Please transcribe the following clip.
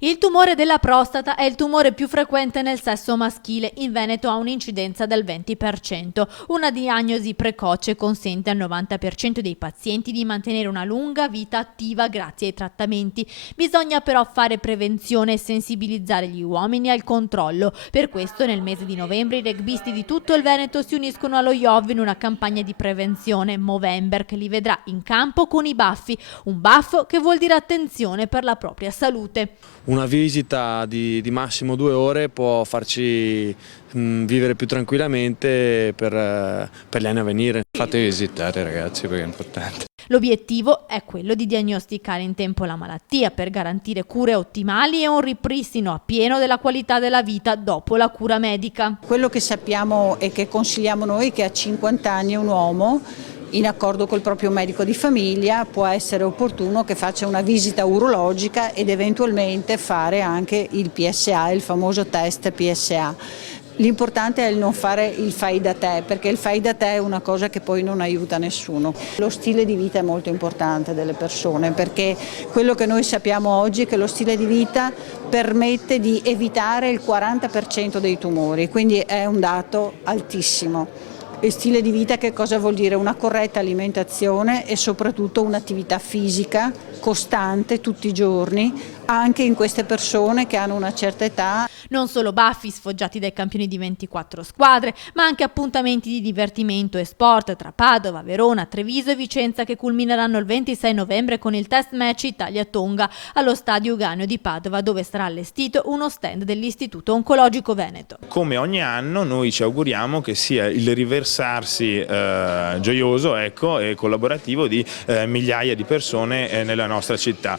Il tumore della prostata è il tumore più frequente nel sesso maschile. In Veneto ha un'incidenza del 20%. Una diagnosi precoce consente al 90% dei pazienti di mantenere una lunga vita attiva grazie ai trattamenti. Bisogna però fare prevenzione e sensibilizzare gli uomini al controllo. Per questo nel mese di novembre i rugbisti di tutto il Veneto si uniscono allo IOV in una campagna di prevenzione Movember che li vedrà in campo con i baffi. Un baffo che vuol dire attenzione per la propria salute. Una visita di massimo 2 ore può farci vivere più tranquillamente per gli anni a venire. Fatevi visitare ragazzi perché è importante. L'obiettivo è quello di diagnosticare in tempo la malattia per garantire cure ottimali e un ripristino appieno della qualità della vita dopo la cura medica. Quello che sappiamo e che consigliamo noi è che a 50 anni un uomo, in accordo col proprio medico di famiglia, può essere opportuno che faccia una visita urologica ed eventualmente fare anche il PSA, il famoso test PSA. L'importante è il non fare il fai da te, perché il fai da te è una cosa che poi non aiuta nessuno. Lo stile di vita è molto importante delle persone, perché quello che noi sappiamo oggi è che lo stile di vita permette di evitare il 40% dei tumori, quindi è un dato altissimo. E stile di vita che cosa vuol dire? Una corretta alimentazione e soprattutto un'attività fisica costante tutti i giorni, anche in queste persone che hanno una certa età. Non solo baffi sfoggiati dai campioni di 24 squadre, ma anche appuntamenti di divertimento e sport tra Padova, Verona, Treviso e Vicenza che culmineranno il 26 novembre con il test match Italia-Tonga allo stadio Euganeo di Padova, dove sarà allestito uno stand dell'Istituto Oncologico Veneto. Come ogni anno noi ci auguriamo che sia il riversarsi gioioso e collaborativo di migliaia di persone nella nostra città.